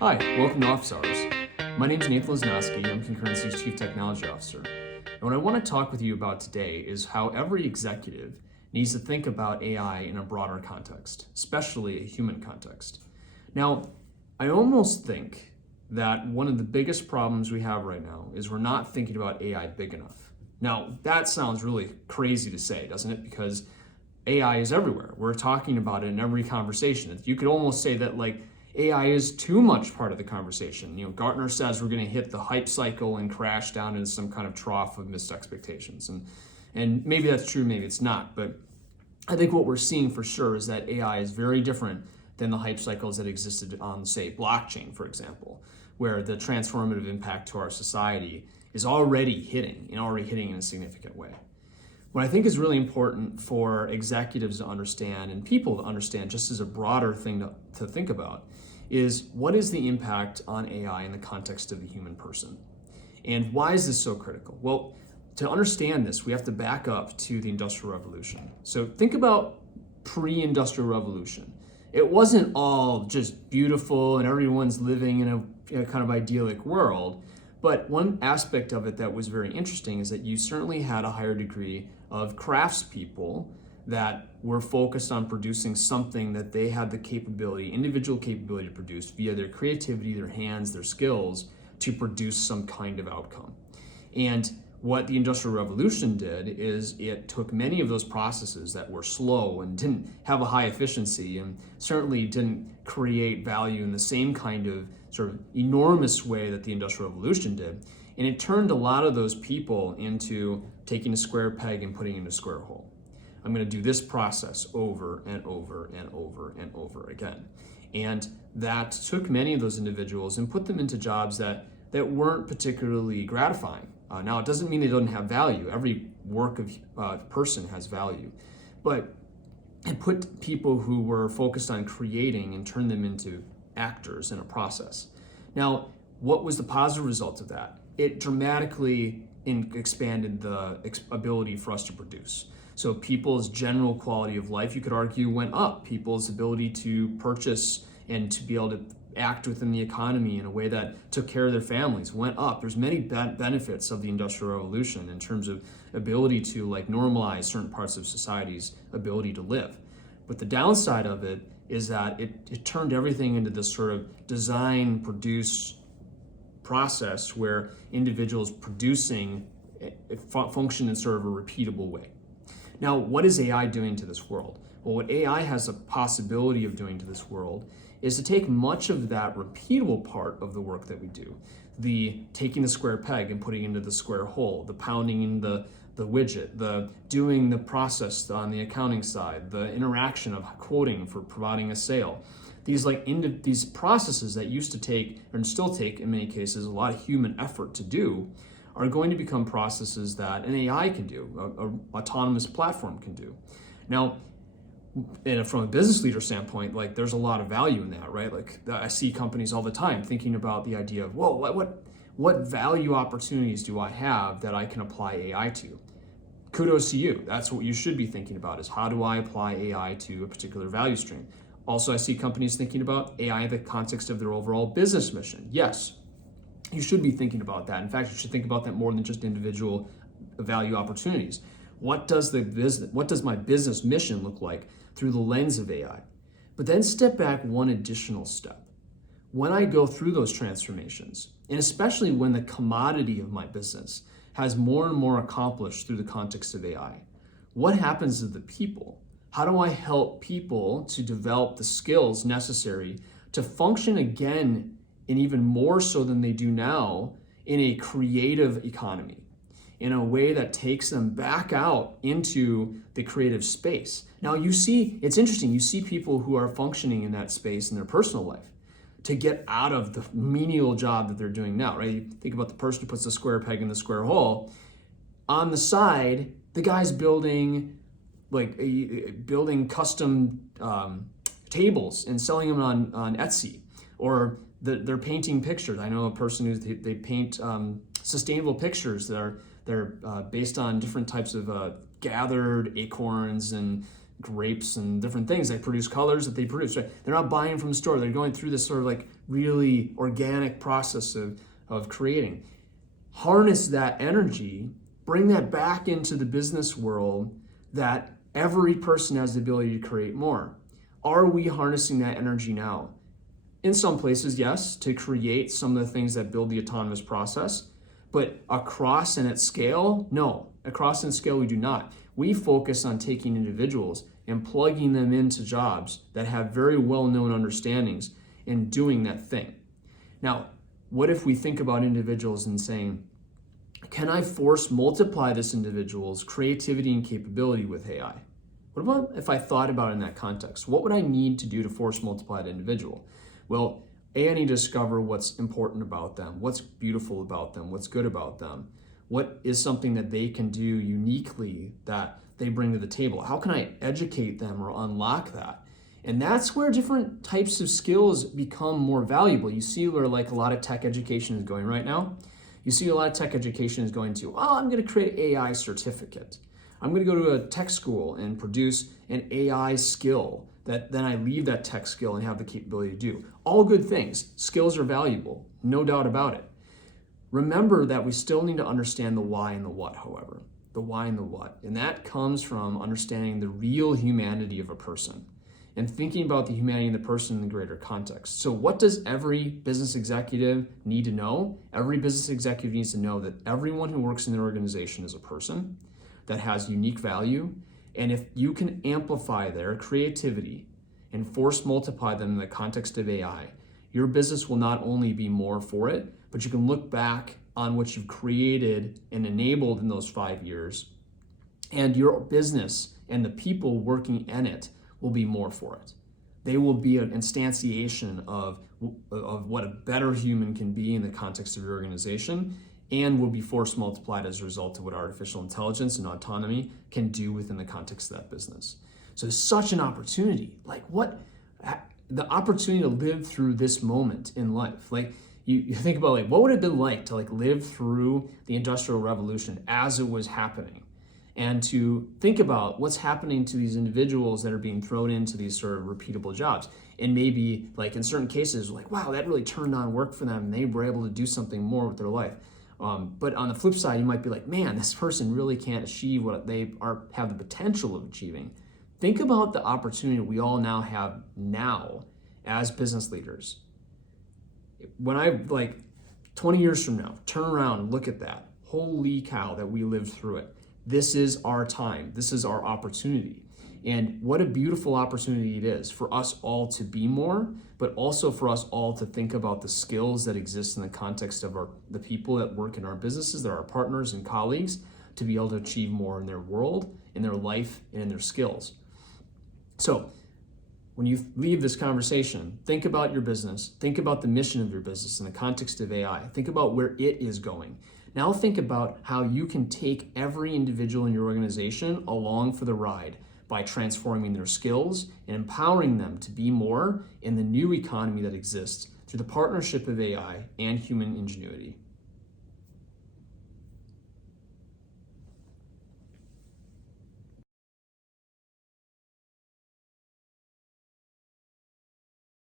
Hi, welcome to Office Hours. My name is Nathan Lesnowski. I'm Concurrency's Chief Technology Officer. And what I want to talk with you about today is how every executive needs to think about AI in a broader context, especially a human context. Now, I almost think that one of the biggest problems we have right now is we're not thinking about AI big enough. Now, that sounds really crazy to say, doesn't it? Because AI is everywhere. We're talking about it in every conversation. You could almost say that AI is too much part of the conversation. Gartner says we're going to hit the hype cycle and crash down into some kind of trough of missed expectations. And maybe that's true, maybe it's not. But I think what we're seeing for sure is that AI is very different than the hype cycles that existed on, say, blockchain, for example, where the transformative impact to our society is already hitting in a significant way. What I think is really important for executives to understand and people to understand, just as a broader thing to think about, is what is the impact on AI in the context of the human person? And why is this so critical? Well, to understand this, we have to back up to the Industrial Revolution. So think about pre-Industrial Revolution. It wasn't all just beautiful and everyone's living in a kind of idyllic world. But one aspect of it that was very interesting is that you certainly had a higher degree of craftspeople that were focused on producing something that they had the capability, individual capability to produce via their creativity, their hands, their skills, to produce some kind of outcome. And what the Industrial Revolution did is it took many of those processes that were slow and didn't have a high efficiency and certainly didn't create value in the same kind of sort of enormous way that the Industrial Revolution did. And it turned a lot of those people into taking a square peg and putting it in a square hole. I'm going to do this process over and over and over and over again. And that took many of those individuals and put them into jobs that weren't particularly gratifying. Now, it doesn't mean they don't have value. Every work of person has value. But it put people who were focused on creating and turned them into actors in a process. Now, what was the positive result of that? It dramatically expanded the ability for us to produce. So people's general quality of life, you could argue, went up. People's ability to purchase and to be able to act within the economy in a way that took care of their families went up. There's many benefits of the Industrial Revolution in terms of ability to normalize certain parts of society's ability to live. But the downside of it is that it turned everything into this sort of design, produce process where individuals producing function in sort of a repeatable way. Now, what is AI doing to this world? Well, what AI has a possibility of doing to this world is to take much of that repeatable part of the work that we do, the taking the square peg and putting it into the square hole, the pounding in the widget, the doing the process on the accounting side, the interaction of quoting for providing a sale. These processes that used to take, and still take in many cases, a lot of human effort to do, are going to become processes that an AI can do, an autonomous platform can do. Now, from a business leader standpoint, there's a lot of value in that, right? I see companies all the time thinking about the idea of, well, what value opportunities do I have that I can apply AI to? Kudos to you. That's what you should be thinking about, is how do I apply AI to a particular value stream? Also, I see companies thinking about AI in the context of their overall business mission. Yes, you should be thinking about that. In fact, you should think about that more than just individual value opportunities. What does my business mission look like through the lens of AI? But then step back one additional step. When I go through those transformations, and especially when the commodity of my business has more and more accomplished through the context of AI, what happens to the people? How do I help people to develop the skills necessary to function again, and even more so than they do now, in a creative economy, in a way that takes them back out into the creative space? Now, it's interesting, you see people who are functioning in that space in their personal life to get out of the menial job that they're doing now, right? You think about the person who puts the square peg in the square hole. On the side, the guy's building custom tables and selling them on Etsy, or they're painting pictures. I know a person who they paint sustainable pictures that are based on different types of gathered acorns and grapes and different things. They produce colors that they produce, right? They're not buying from the store. They're going through this sort of like really organic process of creating. Harness that energy, bring that back into the business world, that every person has the ability to create more. Are we harnessing that energy now? In some places, yes, to create some of the things that build the autonomous process, but across and at scale, no. Across and scale, we do not. We focus on taking individuals and plugging them into jobs that have very well-known understandings and doing that thing. Now, what if we think about individuals and saying, can I force multiply this individual's creativity and capability with AI? What about if I thought about it in that context? What would I need to do to force multiply that individual? Well, I need to discover what's important about them, what's beautiful about them, what's good about them, what is something that they can do uniquely that they bring to the table. How can I educate them or unlock that? And that's where different types of skills become more valuable. You see where like a lot of tech education is going right now. You see a lot of tech education is going to, I'm going to create an AI certificate. I'm going to go to a tech school and produce an AI skill that then I leave that tech skill and have the capability to do. All good things. Skills are valuable, no doubt about it. Remember that we still need to understand the why and the what, however. The why and the what. And that comes from understanding the real humanity of a person and thinking about the humanity of the person in the greater context. So what does every business executive need to know? Every business executive needs to know that everyone who works in their organization is a person that has unique value. And if you can amplify their creativity and force multiply them in the context of AI, your business will not only be more for it, but you can look back on what you've created and enabled in those 5 years, and your business and the people working in it will be more for it. They will be an instantiation of what a better human can be in the context of your organization, and will be force multiplied as a result of what artificial intelligence and autonomy can do within the context of that business. So it's such an opportunity. Like the opportunity to live through this moment in life. Like you think about like what would it have been like to like live through the Industrial Revolution as it was happening, and to think about what's happening to these individuals that are being thrown into these sort of repeatable jobs. And maybe like in certain cases, like, wow, that really turned on work for them and they were able to do something more with their life. But on the flip side, you might be like, man, this person really can't achieve what they have the potential of achieving. Think about the opportunity we all now have now as business leaders. When I, like 20 years from now, turn around and look at that, holy cow that we lived through it. This is our time. This is our opportunity. And what a beautiful opportunity it is for us all to be more, but also for us all to think about the skills that exist in the context of the people that work in our businesses, that are our partners and colleagues, to be able to achieve more in their world, in their life, and in their skills. So when you leave this conversation, think about your business, think about the mission of your business in the context of AI, think about where it is going. Now think about how you can take every individual in your organization along for the ride by transforming their skills and empowering them to be more in the new economy that exists through the partnership of AI and human ingenuity.